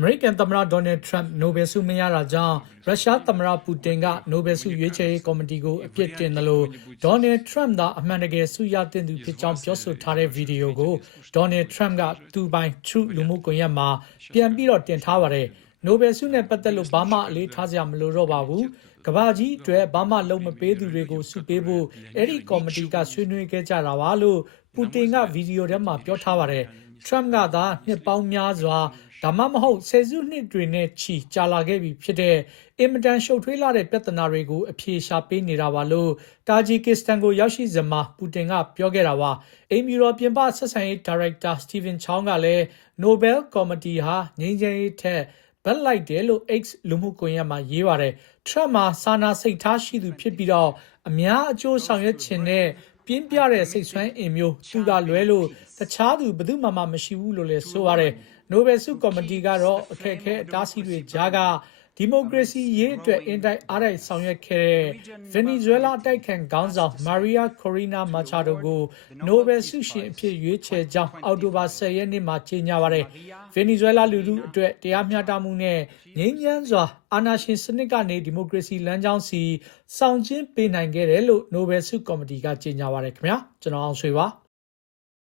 American သမ္မတ Donald Trump နိုဘယ်ဆုမရတာကြောင့်ရုရှားသမ္မတပူတင်ကနိုဘယ်ဆုရွေးချယ်ရေးကော်မတီကိုအပြစ်တင်တယ်လို့ Donald Trump သာအမှန်တကယ်ဆုရတဲ့သူဖြစ်ကြောင်းပြောဆိုထားတဲ့ဗီဒီယိုကို Donald Trump ကသူပိုင် Truth လူမှုကွန်ရက်မှာပြန်ပြီးတော့တင်ထားပါတယ်။နိုဘယ်ဆုနဲ့ပတ်သက်လို့ဘာမှအလေးထားစရာမလိုတော့ပါဘူး။ကမ္ဘာကြီးအတွက်ဘာမှလုံးမပေးသူတွေကိုဆုပေးဖို့အဲ့ဒီကော်မတီကဆွေးနွေးခဲ့ကြတာပါလို့ပူတင်ကဗီဒီယိုထဲမှာပြောထားပါတယ်။ Trump ကသာနှစ်ပေါင်းများစွာဒါမှမဟုတ်ဆယ်စုနှစ်တွေနဲ့ချီကြာလာခဲ့ပြီဖြစ်တဲ့အင်မတန်ရှုပ်ထွေးလာတဲ့ပြဿနာတွေကိုအဖြေရှာပေးနေတာပါလို့တာဂျီကစ္စတန်ကိုရောက်ရှိစမှာပူတင်ကပြောခဲ့တာပါအိမ်ဖြူတော်ပြင်ပဆက်ဆံရေးဒါရိုက်တာစတီဗင်ချောင်းကလည်းနိုဘယ်ကော်မတီဟာငြိမ်းချမ်းရေးထက်ဘက်လိုက်တယ်လို့ X လူမှုကွန်ရက်မှာရေးပါတယ်။ Trump မှာစာနာစိတ်ထားရှိသူဖြစ်ပြီးတော့အများအကျိုးဆောင်ရွက်ခြင်းနဲ့ပြင်းပြတဲ့စိတ်ဆွမ်းအင်မျိုးသူကလွဲလို့တခြားသူဘယ်သူမှမရှိဘူးလို့လည်းဆိုပါတယ်။နိုဘယ်ဆုကော်မတီကတော့အခက်အခဲအတားအဆီးတွေကြားကဒီမိုကရေစီရေးအတွက်အင်တိုက်အားတိုက်ဆောင်ရွက်ခဲ့တဲ့ဗင်နီဇွဲလားအတိုက်ခံခေါင်းဆောင်မာရီယာကိုရီနာမာချာဒိုကိုနိုဘယ်ဆုရှင်အဖြစ်ရွေးချယ်ကြောင်းအောက်တိုဘာ10ရက်နေ့မှာကြေညာပါတယ်။ဗင်နီဇွဲလားလူထုအတွက်တရားမျှတမှုနဲ့ငြိမ်းချမ်းစွာအာဏာရှင်စနစ်ကနေဒီမိုကရေစီလမ်းကြောင်းစီဆောင်ကျဉ်ပေးနိုင်ခဲ့တယ်လို့နိုဘယ်ဆုကော်မတီကကြေညာပါတယ်ခင်ဗျာကျွန်တော်အောင်ဆွေပါ